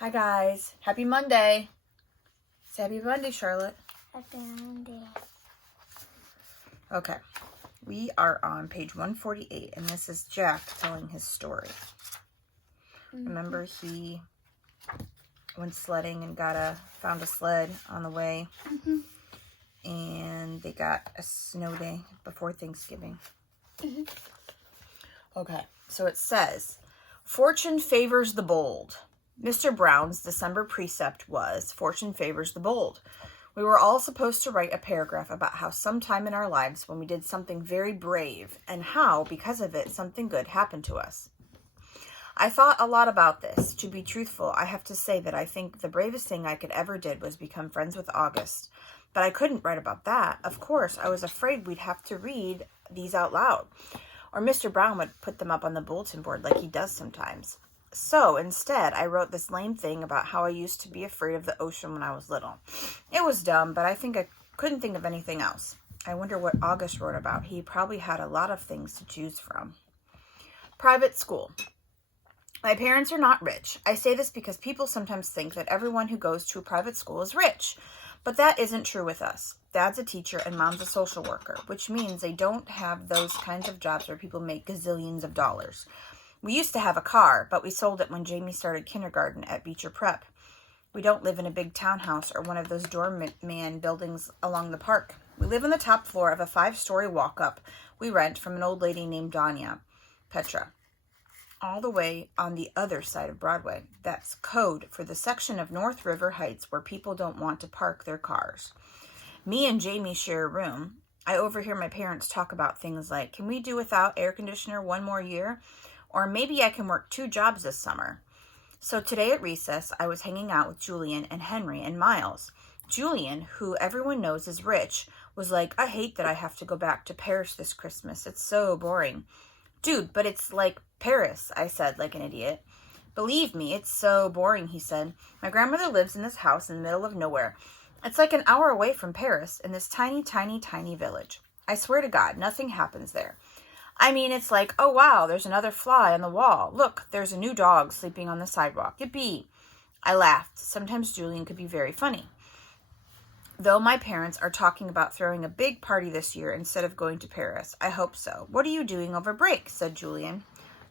Hi guys. Happy Monday. Say happy Monday, Charlotte. Happy Monday. Okay. We are on page 148 and this is Jack telling his story. Remember he went sledding and found a sled on the way. And they got a snow day before Thanksgiving. Okay. So it says, fortune favors the bold. Mr. Brown's December precept was, fortune favors the bold. We were all supposed to write a paragraph about how sometime in our lives when we did something very brave and how, because of it, something good happened to us. I thought a lot about this. To be truthful, I have to say that I think the bravest thing I could ever did was become friends with August. But I couldn't write about that. Of course, I was afraid we'd have to read these out loud. Or Mr. Brown would put them up on the bulletin board like he does sometimes. So, instead, I wrote this lame thing about how I used to be afraid of the ocean when I was little. It was dumb, but I couldn't think of anything else. I wonder what August wrote about. He probably had a lot of things to choose from. Private school. My parents are not rich. I say this because people sometimes think that everyone who goes to a private school is rich. But that isn't true with us. Dad's a teacher and Mom's a social worker, which means they don't have those kinds of jobs where people make gazillions of dollars. We used to have a car, but we sold it when Jamie started kindergarten at Beecher Prep. We don't live in a big townhouse or one of those doorman buildings along the park. We live on the top floor of a 5-story walk-up we rent from an old lady named Danya Petra, all the way on the other side of Broadway. That's code for the section of North River Heights where people don't want to park their cars. Me and Jamie share a room. I overhear my parents talk about things like, can we do without air conditioner one more year? Or maybe I can work 2 jobs this summer. So today at recess, I was hanging out with Julian and Henry and Miles. Julian, who everyone knows is rich, was like, I hate that I have to go back to Paris this Christmas. It's so boring. Dude, but it's like Paris, I said like an idiot. Believe me, it's so boring, he said. My grandmother lives in this house in the middle of nowhere. It's like an hour away from Paris in this tiny, tiny, tiny village. I swear to God, nothing happens there. I mean, it's like, oh wow, there's another fly on the wall. Look, there's a new dog sleeping on the sidewalk. Yippee. I laughed. Sometimes Julian could be very funny. Though my parents are talking about throwing a big party this year instead of going to Paris. I hope so. What are you doing over break? Said Julian.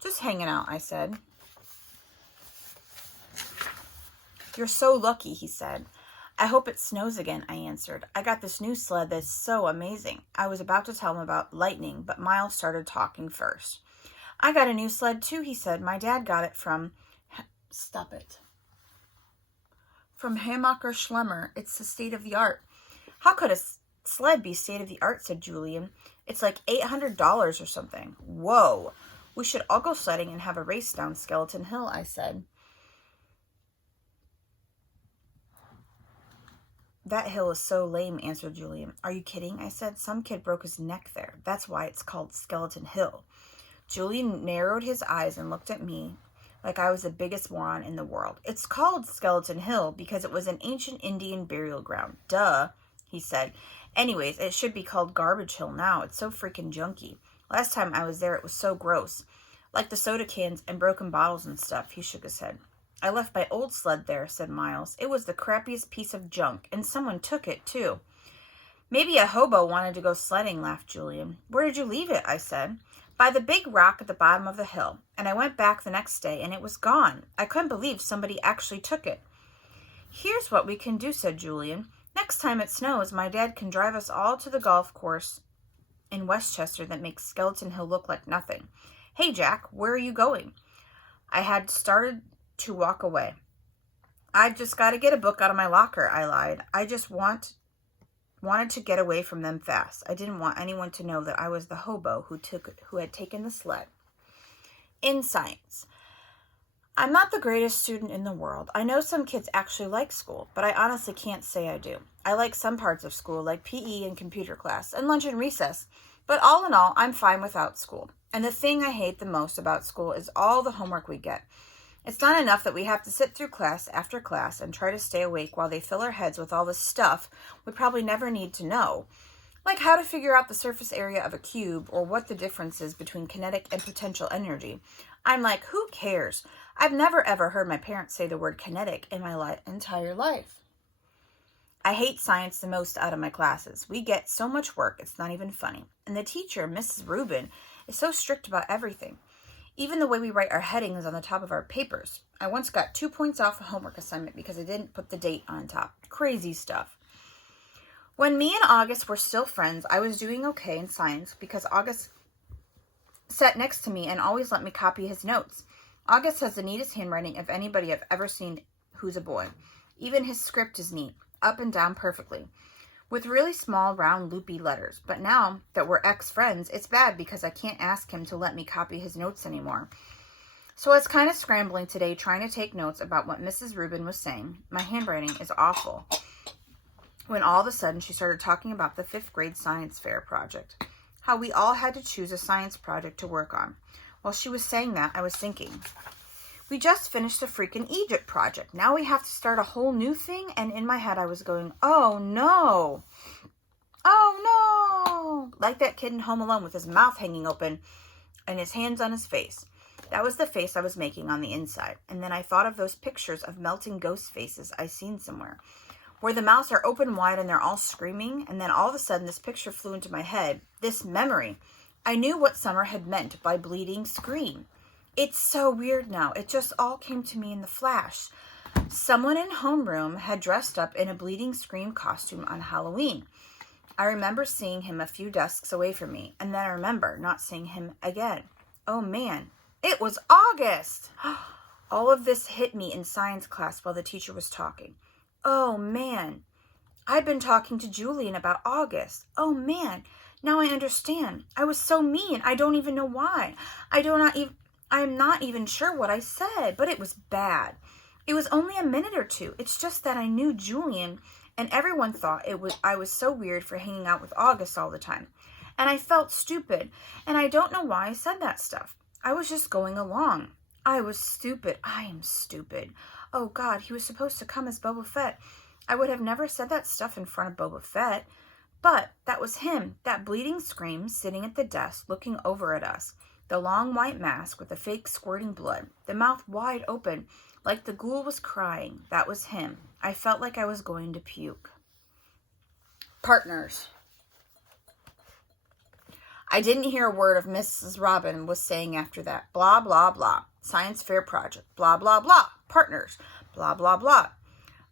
Just hanging out, I said. You're so lucky, he said. I hope it snows again, I answered. I got this new sled that's so amazing. I was about to tell him about lightning, but Miles started talking first. I got a new sled too, he said. My dad got it from... Stop it. From Hamacher Schlemmer. It's the state of the art. How could a sled be state of the art, said Julian. It's like $800 or something. Whoa. We should all go sledding and have a race down Skeleton Hill, I said. That hill is so lame, answered Julian. Are you kidding? I said. Some kid broke his neck there. That's why it's called Skeleton Hill. Julian narrowed his eyes and looked at me like I was the biggest moron in the world. It's called Skeleton Hill because it was an ancient Indian burial ground. Duh, he said. Anyways, it should be called Garbage Hill now. It's so freaking junky. Last time I was there, it was so gross. Like the soda cans and broken bottles and stuff. He shook his head. I left my old sled there, said Miles. It was the crappiest piece of junk, and someone took it, too. Maybe a hobo wanted to go sledding, laughed Julian. Where did you leave it? I said. By the big rock at the bottom of the hill, and I went back the next day, and it was gone. I couldn't believe somebody actually took it. Here's what we can do, said Julian. Next time it snows, my dad can drive us all to the golf course in Westchester that makes Skeleton Hill look like nothing. Hey, Jack, where are you going? I had started to walk away. I just got to get a book out of my locker, I lied. I just wanted to get away from them fast. I didn't want anyone to know that I was the hobo who had taken the sled. In science. I'm not the greatest student in the world. I know some kids actually like school, but I honestly can't say I do. I like some parts of school, like PE and computer class, and lunch and recess. But all in all, I'm fine without school. And the thing I hate the most about school is all the homework we get. It's not enough that we have to sit through class after class and try to stay awake while they fill our heads with all this stuff we probably never need to know. Like how to figure out the surface area of a cube or what the difference is between kinetic and potential energy. I'm like, who cares? I've never ever heard my parents say the word kinetic in my entire life. I hate science the most out of my classes. We get so much work, it's not even funny. And the teacher, Mrs. Rubin, is so strict about everything. Even the way we write our headings on the top of our papers. I once got 2 points off a homework assignment because I didn't put the date on top. Crazy stuff. When me and August were still friends, I was doing okay in science because August sat next to me and always let me copy his notes. August has the neatest handwriting of anybody I've ever seen who's a boy. Even his script is neat, up and down perfectly, with really small, round, loopy letters. But now that we're ex-friends, it's bad because I can't ask him to let me copy his notes anymore. So I was kind of scrambling today trying to take notes about what Mrs. Rubin was saying. My handwriting is awful. When all of a sudden she started talking about the 5th grade science fair project. How we all had to choose a science project to work on. While she was saying that, I was thinking, we just finished a freaking Egypt project. Now we have to start a whole new thing? And in my head I was going, oh no. Oh no. Like that kid in Home Alone with his mouth hanging open and his hands on his face. That was the face I was making on the inside. And then I thought of those pictures of melting ghost faces I seen somewhere, where the mouths are open wide and they're all screaming. And then all of a sudden this picture flew into my head. This memory. I knew what Summer had meant by bleeding scream. It's so weird now. It just all came to me in the flash. Someone in homeroom had dressed up in a bleeding scream costume on Halloween. I remember seeing him a few desks away from me, and then I remember not seeing him again. Oh man, it was August! All of this hit me in science class while the teacher was talking. Oh man, I'd been talking to Julian about August. Oh man, now I understand. I was so mean. I don't even know why. I'm not even sure what I said, but it was bad. It was only a minute or two. It's just that I knew Julian, and everyone thought I was so weird for hanging out with August all the time. And I felt stupid, and I don't know why I said that stuff. I was just going along. I was stupid. I am stupid. Oh God, he was supposed to come as Boba Fett. I would have never said that stuff in front of Boba Fett. But that was him, that bleeding scream, sitting at the desk, looking over at us. The long white mask with the fake squirting blood, the mouth wide open, like the ghoul was crying. That was him. I felt like I was going to puke. Partners. I didn't hear a word of Mrs. Robin was saying after that. Blah, blah, blah. Science fair project. Blah, blah, blah. Partners. Blah, blah, blah.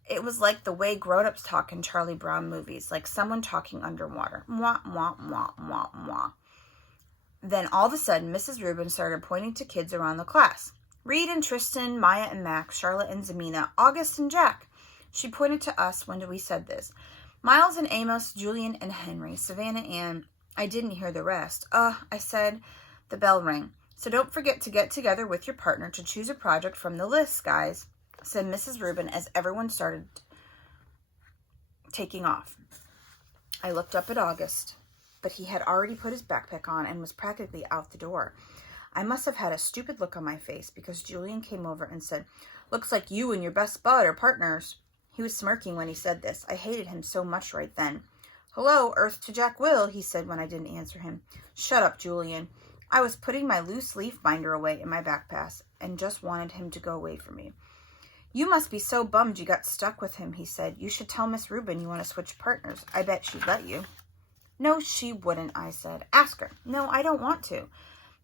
It was like the way grown-ups talk in Charlie Brown movies, like someone talking underwater. Mwah, mwah, mwah, mwah, mwah. Then all of a sudden, Mrs. Rubin started pointing to kids around the class. Reed and Tristan, Maya and Max, Charlotte and Zamina, August and Jack. She pointed to us when we said this. Miles and Amos, Julian and Henry, Savannah and... I didn't hear the rest. I said. The bell rang. So don't forget to get together with your partner to choose a project from the list, guys, said Mrs. Rubin as everyone started taking off. I looked up at August, but he had already put his backpack on and was practically out the door. I must have had a stupid look on my face because Julian came over and said, "Looks like you and your best bud are partners." He was smirking when he said this. I hated him so much right then. "Hello, Earth to Jack Will," he said when I didn't answer him. "Shut up, Julian." I was putting my loose leaf binder away in my backpack and just wanted him to go away from me. "You must be so bummed you got stuck with him," he said. "You should tell Miss Rubin you want to switch partners. I bet she'd let you." "No, she wouldn't," I said. "Ask her." "No, I don't want to."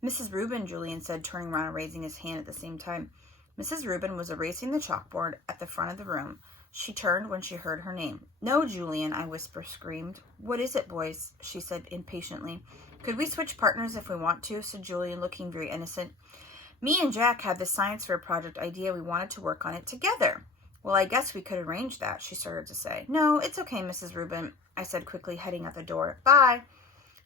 "Mrs. Rubin," Julian said, turning around and raising his hand at the same time. Mrs. Rubin was erasing the chalkboard at the front of the room. She turned when she heard her name. "No, Julian," I screamed. "What is it, boys?" she said impatiently. "Could we switch partners if we want to?" said Julian, looking very innocent. "Me and Jack had this science fair project idea. We wanted to work on it together." "Well, I guess we could arrange that," she started to say. "No, it's okay, Mrs. Rubin," I said quickly, heading out the door. "Bye."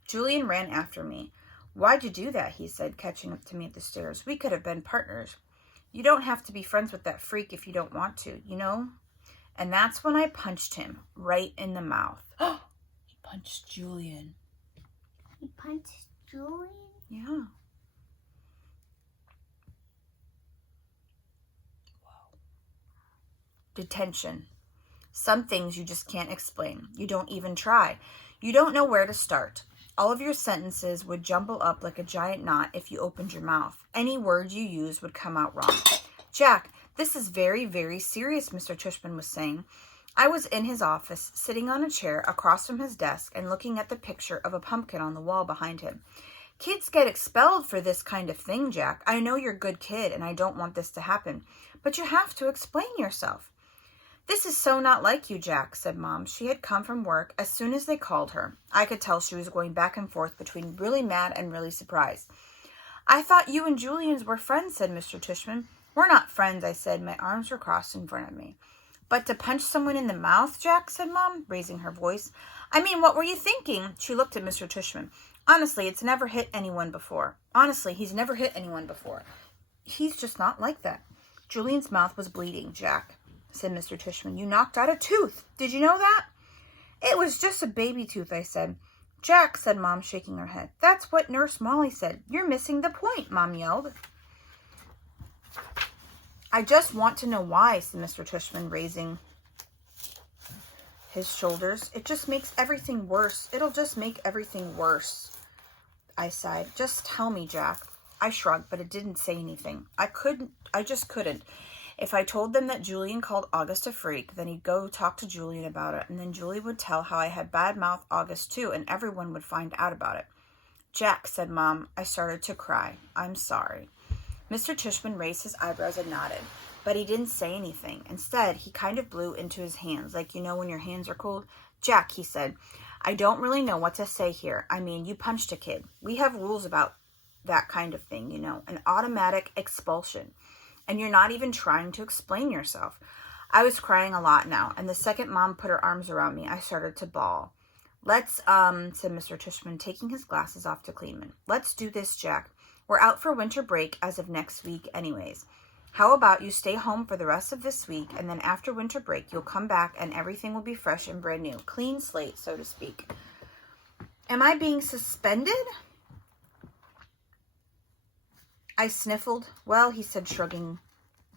Julian ran after me. "Why'd you do that?" he said, catching up to me at the stairs. "We could have been partners. You don't have to be friends with that freak if you don't want to, you know?" And that's when I punched him right in the mouth. He punched Julian. He punched Julian? Yeah. Whoa. Detention. Some things you just can't explain. You don't even try. You don't know where to start. All of your sentences would jumble up like a giant knot if you opened your mouth. Any word you use would come out wrong. Jack, this is very, very serious, Mr. Tushman was saying. I was in his office, sitting on a chair across from his desk and looking at the picture of a pumpkin on the wall behind him. Kids get expelled for this kind of thing, Jack. I know you're a good kid and I don't want this to happen, but you have to explain yourself. This is so not like you, Jack, said Mom. She had come from work as soon as they called her. I could tell she was going back and forth between really mad and really surprised. I thought you and Julian's were friends, said Mr. Tushman. We're not friends, I said. My arms were crossed in front of me. But to punch someone in the mouth, Jack, said Mom, raising her voice. I mean, what were you thinking? She looked at Mr. Tushman. Honestly, it's never hit anyone before. Honestly, he's never hit anyone before. He's just not like that. Julian's mouth was bleeding, Jack, said Mr. Tushman. You knocked out a tooth. Did you know that? It was just a baby tooth, I said. Jack, said Mom, shaking her head. That's what Nurse Molly said. You're missing the point, Mom yelled. I just want to know why, said Mr. Tushman, raising his shoulders. It just makes everything worse. It'll just make everything worse. I sighed. Just tell me, Jack. I shrugged, but it didn't say anything. I just couldn't. If I told them that Julian called August a freak, then he'd go talk to Julian about it, and then Julie would tell how I had bad-mouthed August too, and everyone would find out about it. Jack, said Mom. I started to cry. I'm sorry. Mr. Tushman raised his eyebrows and nodded, but he didn't say anything. Instead, he kind of blew into his hands, like you know when your hands are cold. Jack, he said, I don't really know what to say here. I mean, you punched a kid. We have rules about that kind of thing, you know, an automatic expulsion. And you're not even trying to explain yourself. I was crying a lot now, and the second Mom put her arms around me, I started to bawl. Let's, said Mr. Tushman, taking his glasses off to clean them. Let's do this, Jack. We're out for winter break as of next week anyways. How about you stay home for the rest of this week, and then after winter break, you'll come back and everything will be fresh and brand new. Clean slate, so to speak. Am I being suspended? I sniffled. Well, he said, shrugging.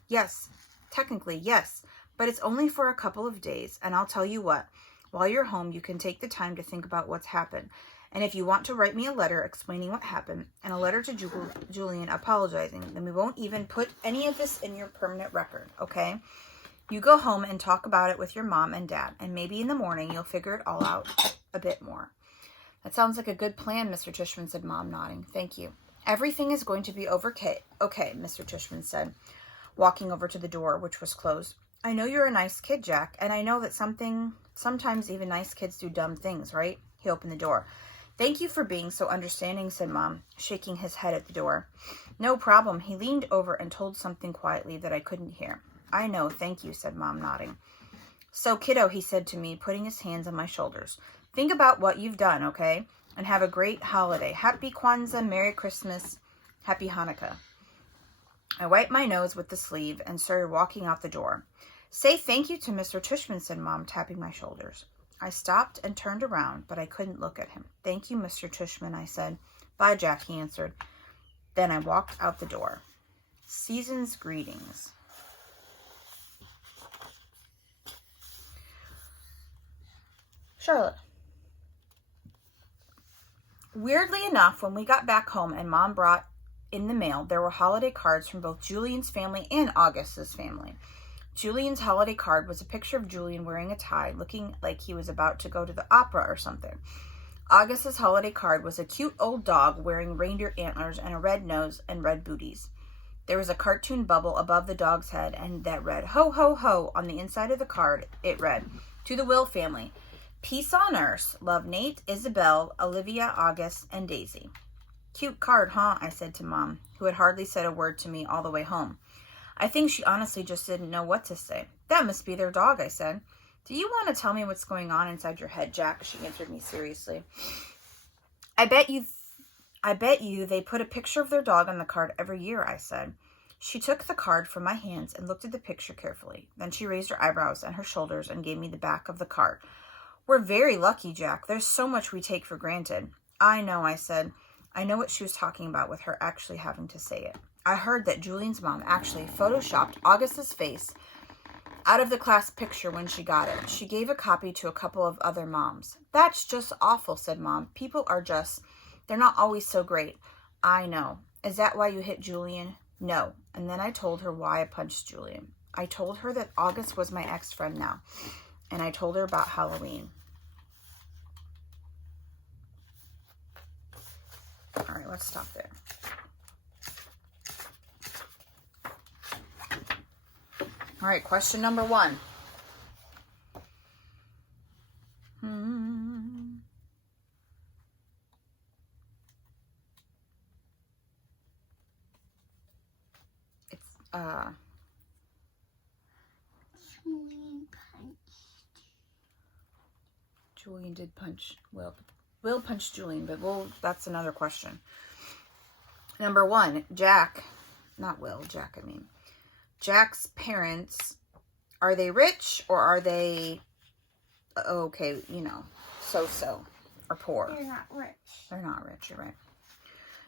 Yes, technically, yes, but it's only for a couple of days, and I'll tell you what. While you're home, you can take the time to think about what's happened. And if you want to write me a letter explaining what happened, and a letter to Julian apologizing, then we won't even put any of this in your permanent record, okay? You go home and talk about it with your mom and dad, and maybe in the morning you'll figure it all out a bit more. That sounds like a good plan, Mr. Tushman, said Mom, nodding. Thank you. Everything is going to be okay, Mr. Tushman said, walking over to the door, which was closed. I know you're a nice kid, Jack, and I know that sometimes even nice kids do dumb things, right? He opened the door. Thank you for being so understanding, said Mom, shaking his head at the door. No problem. He leaned over and told something quietly that I couldn't hear. I know, thank you, said Mom, nodding. So, kiddo, he said to me, putting his hands on my shoulders. Think about what you've done, okay? And have a great holiday. Happy Kwanzaa, Merry Christmas, Happy Hanukkah. I wiped my nose with the sleeve and started walking out the door. Say thank you to Mr. Tushman, said Mom, tapping my shoulders. I stopped and turned around, but I couldn't look at him. Thank you, Mr. Tushman, I said. Bye, Jack, he answered. Then I walked out the door. Season's greetings. Charlotte. Weirdly enough, when we got back home and Mom brought in the mail, there were holiday cards from both Julian's family and August's family. Julian's holiday card was a picture of Julian wearing a tie, looking like he was about to go to the opera or something. August's holiday card was a cute old dog wearing reindeer antlers and a red nose and red booties. There was a cartoon bubble above the dog's head, and that read, Ho, ho, ho. On the inside of the card, it read, To the Will family. Peace on earth. Love, Nate, Isabel, Olivia, August, and Daisy. Cute card, huh? I said to Mom, who had hardly said a word to me all the way home. I think she honestly just didn't know what to say. That must be their dog, I said. Do you want to tell me what's going on inside your head, Jack? She answered me seriously. I bet you they put a picture of their dog on the card every year, I said. She took the card from my hands and looked at the picture carefully. Then she raised her eyebrows and her shoulders and gave me the back of the card. We're very lucky, Jack. There's so much we take for granted. I know, I said. I know what she was talking about with her actually having to say it. I heard that Julian's mom actually photoshopped August's face out of the class picture when she got it. She gave a copy to a couple of other moms. That's just awful, said Mom. People are just, they're not always so great. I know. Is that why you hit Julian? No, And then I told her why I punched Julian. I told her that August was my ex-friend now. And I told her about Halloween. All right, let's stop there. All right, question number 1. It's Julian did punch Will. Will punched Julian, but that's another question. Number 1, Jack, not Will, Jack, I mean. Jack's parents, are they rich or are they, okay, you know, so-so, or poor? They're not rich. They're not rich, you're right.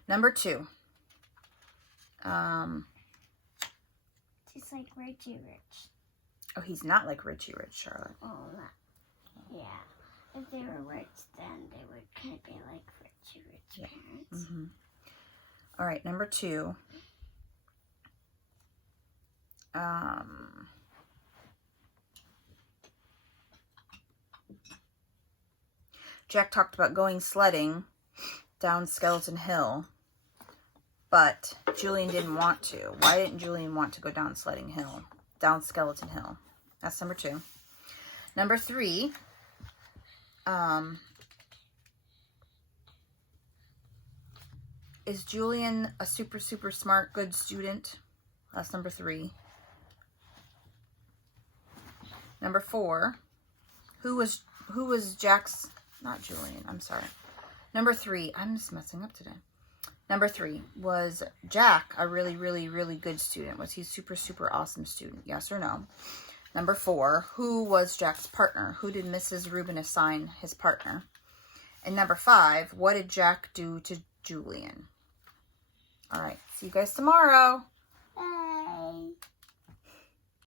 Number 2. Just like Richie Rich. Oh, he's not like Richie Rich, Charlotte. Oh, yeah. If they were rich, then they would kind of be like Richie Rich parents. Mm-hmm. All right, number 2. Jack talked about going sledding down Skeleton Hill, but Julian didn't want to. Why didn't Julian want to go down Skeleton Hill? That's number 2. Number 3, is Julian a super, super smart, good student? That's number 3. Number 4, who was Jack's, not Julian, I'm sorry. Number 3, I'm just messing up today. Number 3, was Jack a really, really, really good student? Was he super, super awesome student? Yes or no? Number 4, who was Jack's partner? Who did Mrs. Rubin assign his partner? And number 5, what did Jack do to Julian? All right, see you guys tomorrow.